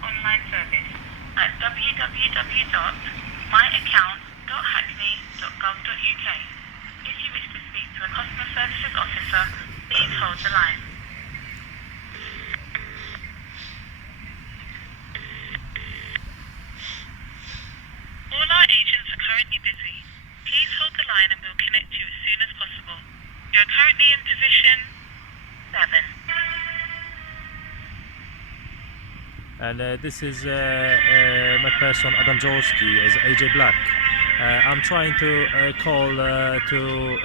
online service at www.myaccount.hackney.gov.uk. If you wish to speak to a customer services officer, please hold the line. All our agents are currently busy. Please hold the line and we'll connect you as soon as possible. You are currently in position 7. And this is my person Adam Jaworski as AJ Black. I'm trying to call to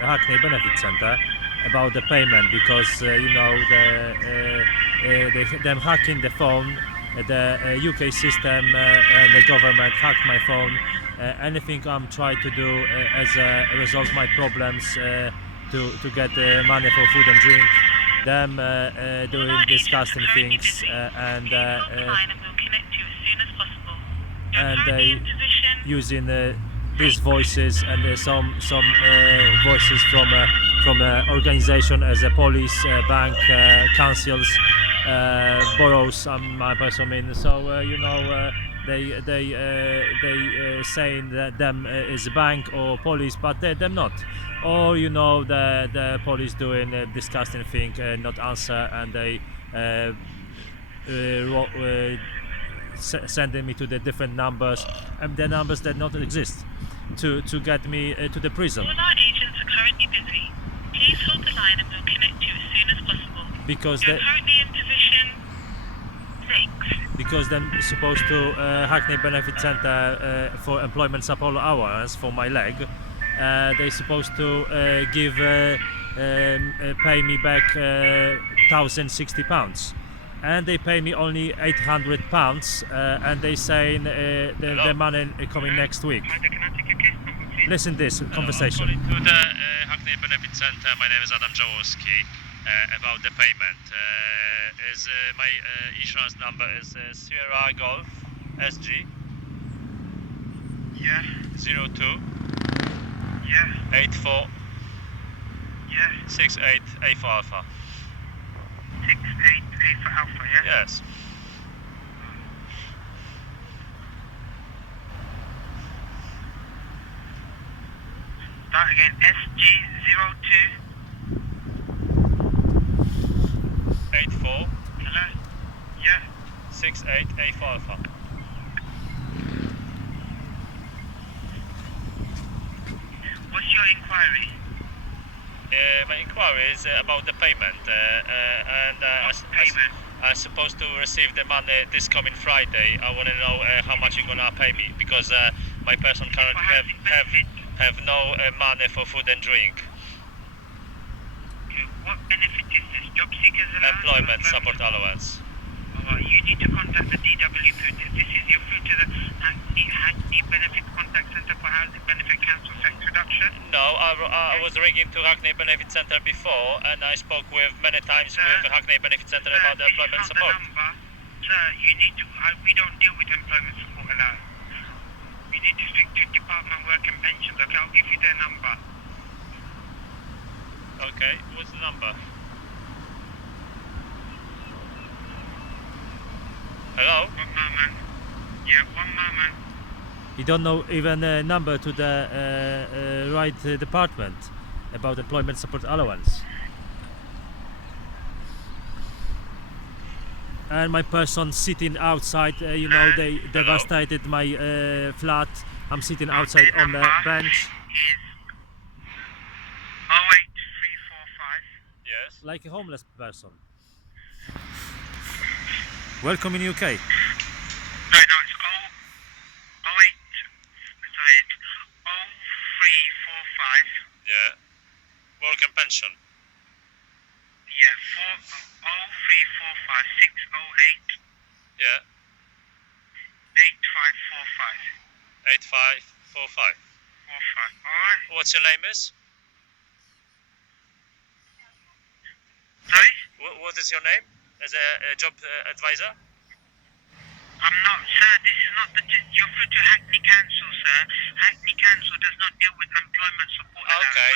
Hackney Benefit Center about the payment because them hacking the phone, the UK system and the government hacked my phone. Anything I'm trying to do as resolve my problems to get money for food and drink. Them doing disgusting things and they using these voices and some voices from organization as a police, bank, councils, boroughs. My person in. So they saying that them is a bank or police, but them not. Or the police doing a disgusting thing, not answer, and they sending me to the different numbers, and the numbers that not exist to get me to the prison. All our agents are currently busy. Please hold the line and we'll connect you as soon as possible. Because you're currently in position 6. Because them supposed to Hackney Benefit Center for employment support allowance for my leg. They supposed to pay me back £1,060, and they pay me only £800, and they saying the money coming next week. Listen this conversation. I'm calling to the Hackney Benefit Center. My name is Adam Jaworski. About the payment, my insurance number is Sierra Golf SG. Yeah. 02. Yeah. 84. Yeah. 68 A for Alpha. 68 A for Alpha, yeah? Yes. Start again. SG02. 84. Hello? Yeah. 68 A for Alpha. What's your inquiry? My inquiry is about the payment, I'm supposed to receive the money this coming Friday. I want to know how much you're gonna pay me, because my person currently have no money for food and drink. What benefit is this? Job seekers allowance? Employment support allowance. Alright, you need to contact the DW Food. This is your food to the Hackney Benefit Contact Centre for Housing Benefit Council Tax Reduction. No, I was ringing to Hackney Benefit Centre before, and I spoke with many times with the Hackney Benefit Centre about the employment support. Sir, you need to. We don't deal with employment support allowance. You need to speak to Department of Work and Pensions. Okay, I'll give you their number. Okay, what's the number? Hello? 1 moment. Yeah, 1 moment. You don't know even a number to the right department about employment support allowance. And my person sitting outside, they devastated my flat. I'm sitting outside on the bench. 08345. Yes? Like a homeless person. Welcome in UK. No, it's 08. Sorry, it's 0345. Yeah. Work and pension. Yeah, 0345 608 Yeah. 8545. 8545. 45. Alright. What's your name is? Sorry? What is your name as a job advisor? I'm not, sir. This is not the. You're through to Hackney Council, sir. Hackney Council does not deal with employment support. Okay,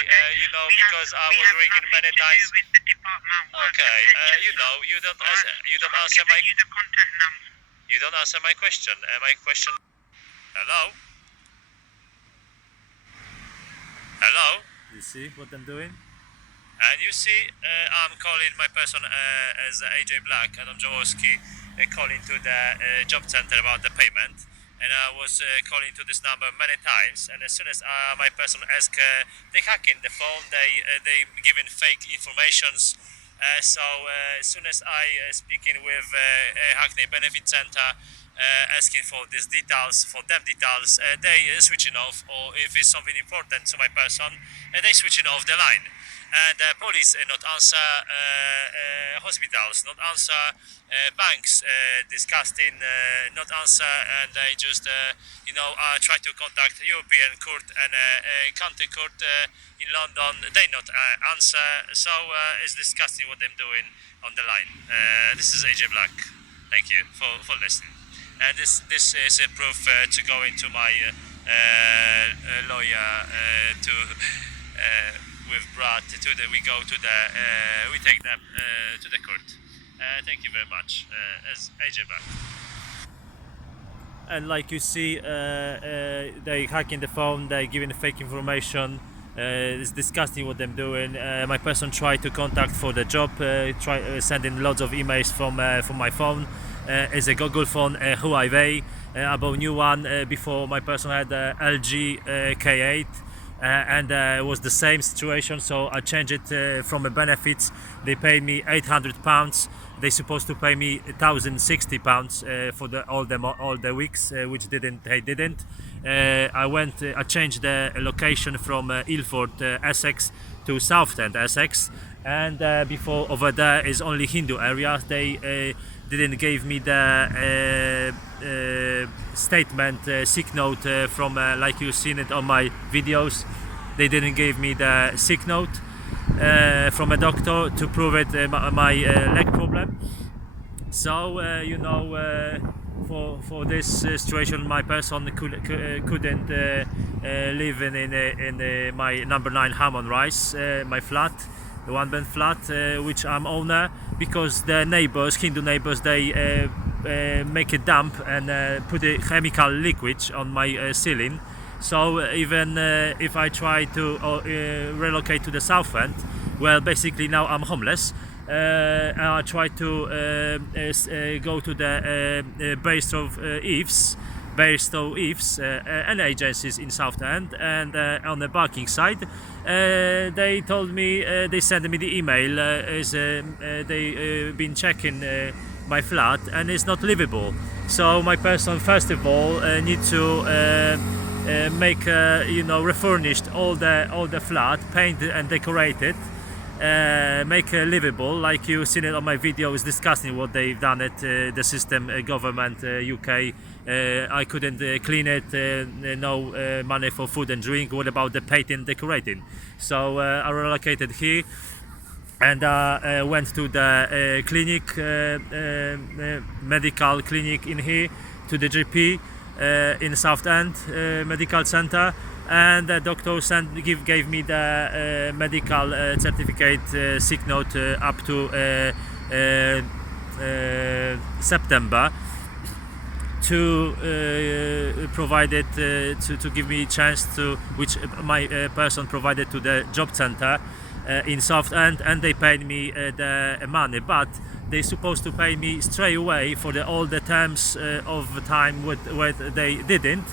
allowance, because I was ringing many times. With the department. Okay, you don't answer my. You the contact number. You don't answer my question. My question. Hello. Hello. You see what I'm doing? And you see, I'm calling my person as AJ Black, Adam Jaworski, calling to the job center about the payment. And I was calling to this number many times. And as soon as my person asked, they hacking the phone, they giving fake informations. So as soon as I speaking with Hackney Benefit Center, asking for these details, they switching off, or if it's something important to my person, they switching off the line. And police not answer hospitals, not answer banks, disgusting, not answer, and they just try to contact European court and county court in London. They not answer, so it's disgusting what they're doing on the line. This is AJ Black. Thank you for listening. And this is a proof to go into my lawyer to. With Brad we go to we take them to the court. Thank you very much. As AJ Black. And like you see, they hacking the phone, they giving fake information. It's disgusting what they're doing. My person tried to contact for the job, sending lots of emails from my phone. It's a Google phone, Huawei, about new one. Before my person had LG K8. And it was the same situation, so I changed it from a benefits. They paid me £800. They supposed to pay me £1,060 for all the weeks, which they didn't. I changed the location from Ilford, Essex, to Southend, Essex, and before over there is only Hindu area. They didn't give me the statement, sick note from like you've seen it on my videos. They didn't give me the sick note from a doctor to prove it my leg problem. So for this situation, my person couldn't live in my number 9 Hammond Rise, my flat, the one-bed flat, which I'm owner, because the neighbors, Hindu neighbors, they make a dump and put a chemical liquid on my ceiling. So even if I try to relocate to the south end, well, basically now I'm homeless. I try to go to the Bairstow Eves and agencies in South End, and on the parking side, they told me, they sent me the email, they been checking my flat and it's not livable. So my person first of all need to make refurnished all the flat, paint and decorate it, make livable. Like you seen it on my video, is disgusting what they've done at the system, government, UK. I couldn't clean it, no money for food and drink. What about the painting, decorating? So I relocated here and went to the clinic, medical clinic in here, to the GP in South End Medical Center, and the doctor gave me the medical certificate, sick note up to September, to provide it to give me a chance to, which my person provided to the job center in South End, and they paid me the money, but they supposed to pay me straight away for all the terms of the time where they didn't.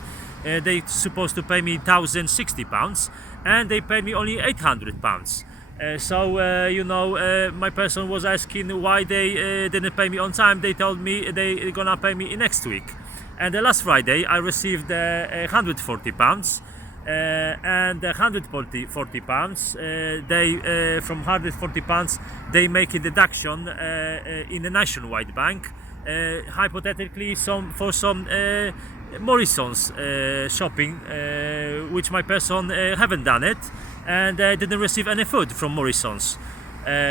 They supposed to pay me £1,060, and they paid me only £800. So my person was asking why they didn't pay me on time. They told me they're gonna pay me next week. And last Friday I received £140. And £140, they from £140 they make a deduction in a nationwide bank, hypothetically for some Morrison's shopping, which my person haven't done it, and didn't receive any food from Morrison's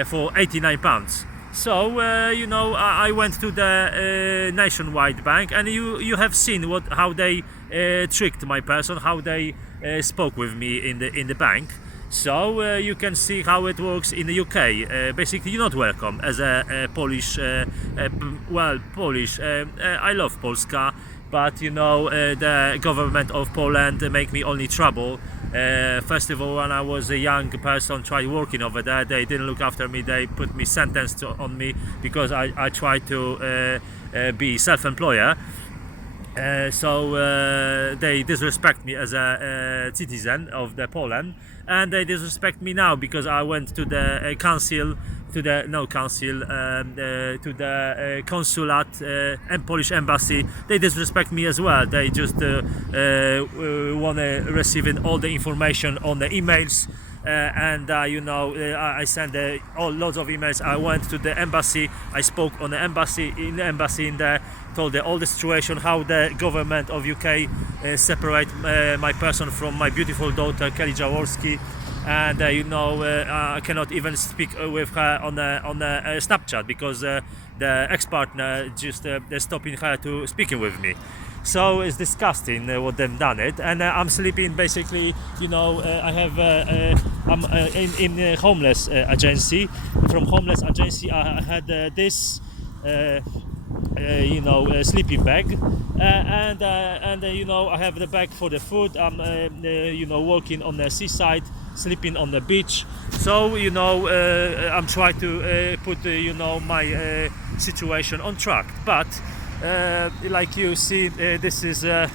for £89. So you know, I went to the Nationwide Bank, and you have seen how they tricked my person, how they spoke with me in the bank. So you can see how it works in the UK. Basically, you're not welcome as a Polish. Polish. I love Polska, but you know, the government of Poland make me only trouble. First of all, when I was a young person, tried working over there, they didn't look after me. They put me sentenced on me because I tried to be self-employer. So they disrespect me as a citizen of the Poland, and they disrespect me now because I went to the council, to the to the consulate and Polish embassy. They disrespect me as well. They just want to receive all the information on the emails. And you know, I sent lots of emails. I went to the embassy. I spoke on the embassy in there, told all the situation, how the government of UK separate my person from my beautiful daughter Kelly Jaworski, and you know, I cannot even speak with her on the Snapchat because the ex-partner just stopping her to speaking with me. So it's disgusting what they've done it, and I'm sleeping basically. You know, I have I'm in a homeless agency. From homeless agency, I had this. You know, sleeping bag, and you know, I have the bag for the food. I'm you know, working on the seaside, sleeping on the beach. So you know, I'm trying to put you know, my situation on track, but like you see, this is a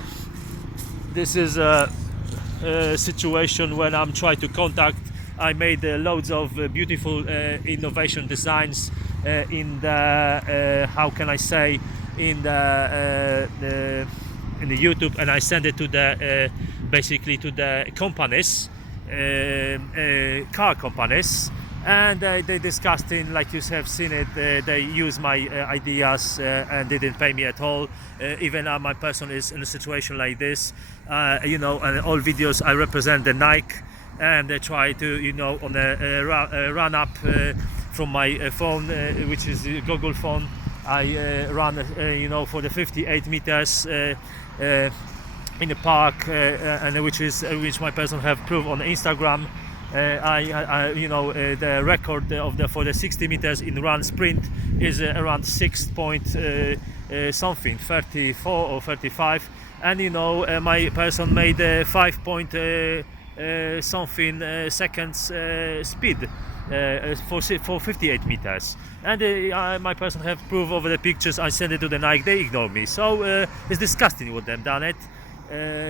situation when I'm trying to contact. I made loads of beautiful innovation designs in the how can I say, in the YouTube, and I send it to the basically to the companies, car companies, and they disgusting, like you have seen it. They use my ideas and they didn't pay me at all. Even my person is in a situation like this. You know, and all videos I represent the Nike, and they try to, you know, on a run up from my phone, which is the Google phone. I run you know, for the 58 meters in the park, and which my person have proved on Instagram. I you know, the record of for the 60 meters in run sprint is around 6 point something, 34 or 35, and you know, my person made 5 point something seconds speed for 58 meters, and my person have proof over the pictures. I send it to the Nike. They ignore me, so it's disgusting what them done it.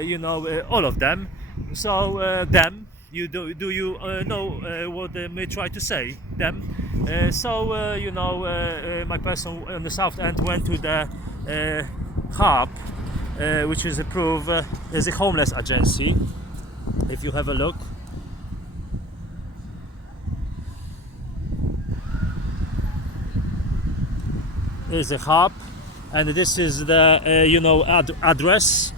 You know, all of them. So them. You do you know what they try to say them? So you know, my person on the south end went to the hub, which is approved as a homeless agency. If you have a look, is a hub, and this is the you know, address.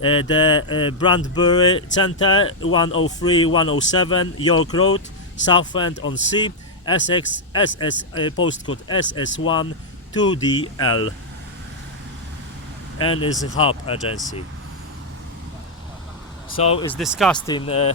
The Brandbury Centre, 103-107 York Road, Southend-on-Sea, Essex, postcode SS1 2DL, and is a hub agency. So it's disgusting.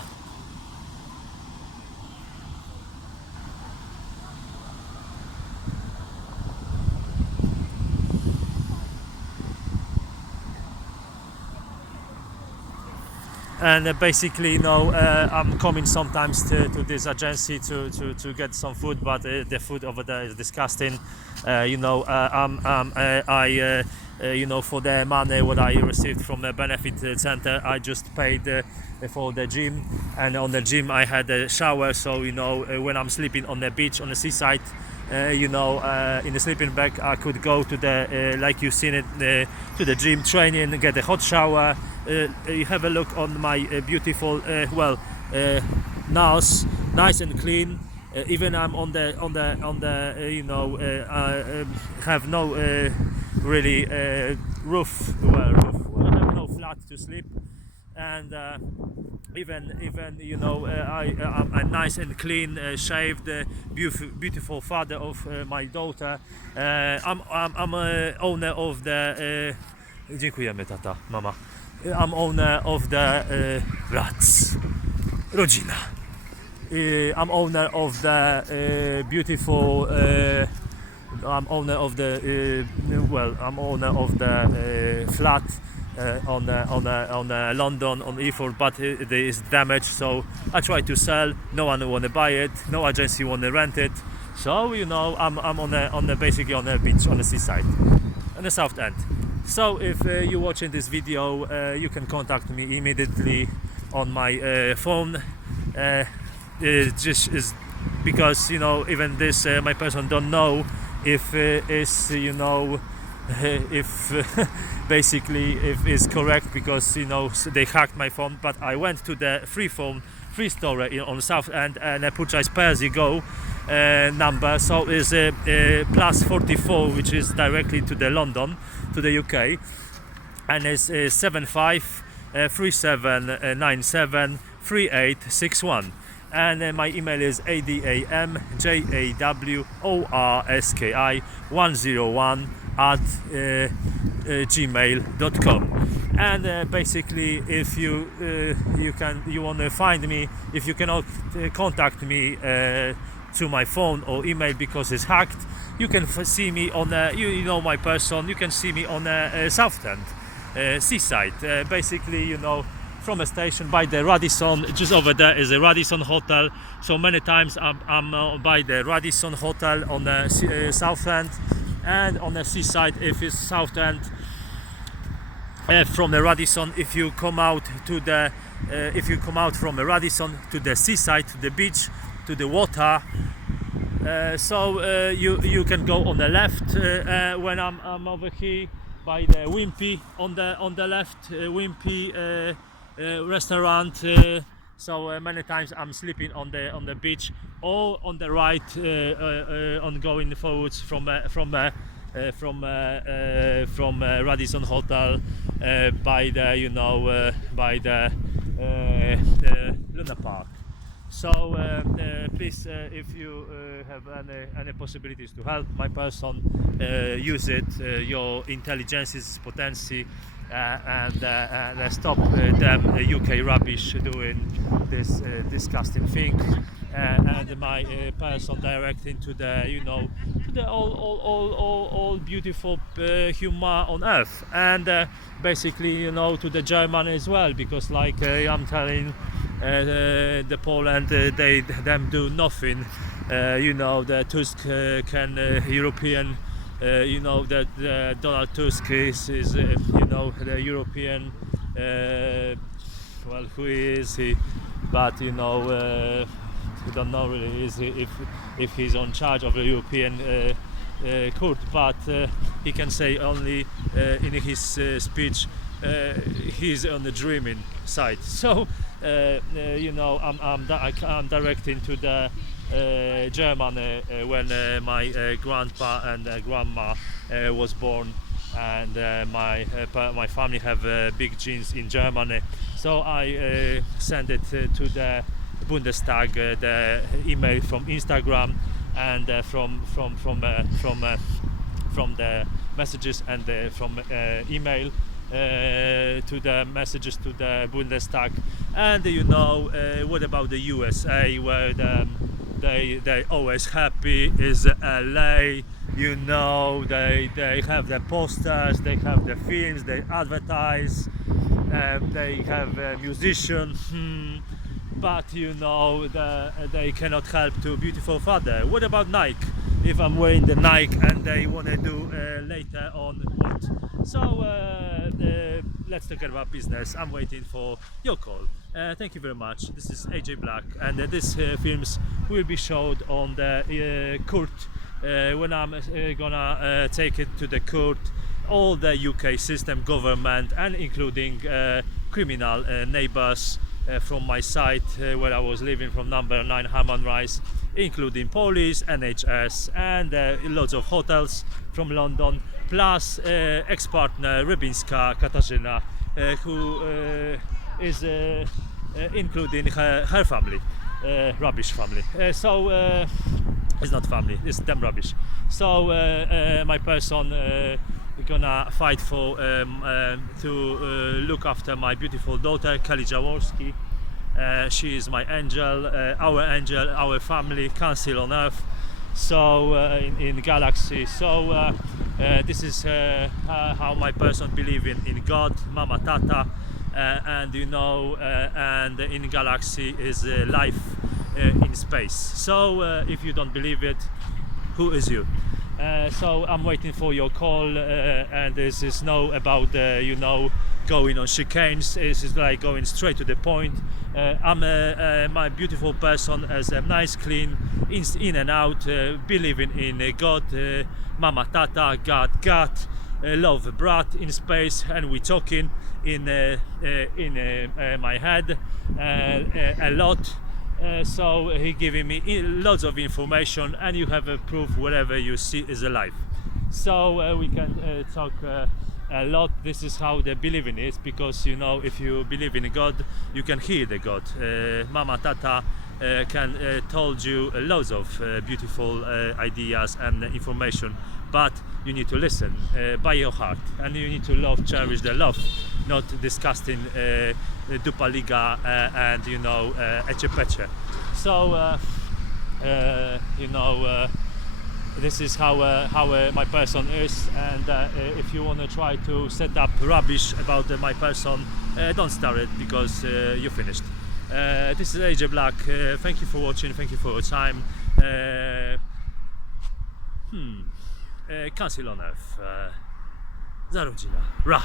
And basically, you know, I'm coming sometimes to this agency to get some food, but the food over there is disgusting. You know, you know, for the money what I received from the benefit center, I just paid for the gym, and on the gym I had a shower. So you know, when I'm sleeping on the beach on the seaside, you know, in the sleeping bag, I could go to the like you've seen it, to the gym training, get a hot shower. You have a look on my beautiful nails, nice and clean. Even I'm on the you know, have no really roof. I have no flat to sleep, and even you know, I'm nice and clean, shaved, beautiful father of my daughter. I'm owner of the. Dziękujemy, tata, mama. I'm owner of the Rats. Rodzina. I'm owner of the beautiful. I'm owner of the I'm owner of the flat on London on E4, but it is damaged. So I try to sell. No one want to buy it. No agency want to rent it. So you know, I'm on the basically on the beach, on the seaside, on the south end. So if you're watching this video, you can contact me immediately on my phone. It just is because you know, even this my person don't know if is you know if basically if it's correct, because you know they hacked my phone. But I went to the free store on South End and I purchased pay as you go number. So it's plus 44, which is directly to the London, to the UK, and it's 75 3797 3861. And my email is adamjaworski101 at gmail.com. And basically, if you want to find me, if you cannot contact me through my phone or email because it's hacked, you can see me on you know my person. You can see me on South End seaside. Basically, you know, from a station by the Radisson, just over there is a Radisson Hotel. So many times I'm by the Radisson Hotel on the South End, and on the seaside if it's South End. From the Radisson, if you come out from the Radisson to the seaside, to the beach, to the water, you can go on the left when I'm over here by the Wimpy on the left, Wimpy restaurant. So many times I'm sleeping on the beach, or on the right, on going forwards from Radisson Hotel by the by the Luna Park. So please, if you have any possibilities to help my person, use it, your intelligence's potency, and stop them UK rubbish doing this disgusting thing, and my person directing to the to the all beautiful human on earth, and basically to the German as well, because like I'm telling the Poland, them do nothing. The Tusk can European. That Donald Tusk is the European. Well, who is he? But we don't know really if he's on charge of the European court. But he can say only in his speech he's on the dreaming side. So I'm directing to the Germany when my grandpa and grandma was born, and my family have big genes in Germany. So I send it to the Bundestag, the email from Instagram, and from the messages and from email to the messages to the Bundestag. And what about the USA, where they always happy is LA. They have the posters, they have the films, they advertise, they have a musician, but they cannot help to beautiful father. What about Nike? If I'm wearing the Nike and they want to do later on what? So let's talk about business. I'm waiting for your call. Thank you very much. This is AJ Black, and this films will be showed on the court when I'm gonna take it to the court. All the UK system, government, and including criminal neighbors from my site where I was living, from number 9 Harman Rise, including police, NHS, and loads of hotels from London, plus ex-partner Rybinska Katarzyna, who is including her family, rubbish family. It's not family, it's them rubbish. So my person gonna fight for to look after my beautiful daughter Kelly Jaworski. She is my angel, our family, council on earth. So in galaxy. So this is how my person believe in God, Mama Tata, and and in galaxy is life in space. So if you don't believe it, who is you? So I'm waiting for your call, and this is no about going on chicanes. This is like going straight to the point. I'm my beautiful person as a nice, clean, in and out, believing in God, Mama Tata, God, love brat in space, and we talking in my head a lot. So he giving me lots of information, and you have a proof whatever you see is alive. So we can talk a lot. This is how the believing is, because if you believe in God, you can hear the God. Mama Tata can told you loads of beautiful ideas and information, but you need to listen by your heart, and you need to cherish the love, not disgusting dupa liga and eche peche. So this is how my person is, and if you want to try to set up rubbish about my person, don't start it, because you finished. This is AJ Black. Thank you for watching, thank you for your time. Council on Earth. Za rodzina. Ra!